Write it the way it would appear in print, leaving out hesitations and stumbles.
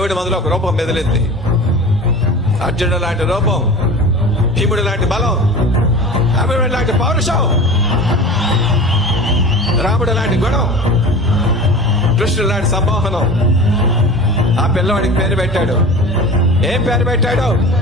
దేవుడి మొదలు ఒక రూపం మెదిలింది. అర్జునుడు లాంటి రూపం, భీముడు లాంటి బలం, అభిమన్యుడు లాంటి పౌరుషం, రాముడు లాంటి గుణం, కృష్ణుడు లాంటి సంమోహనం. ఆ పిల్లవాడికి పేరు పెట్టాడు. ఏం పేరు పెట్టాడు?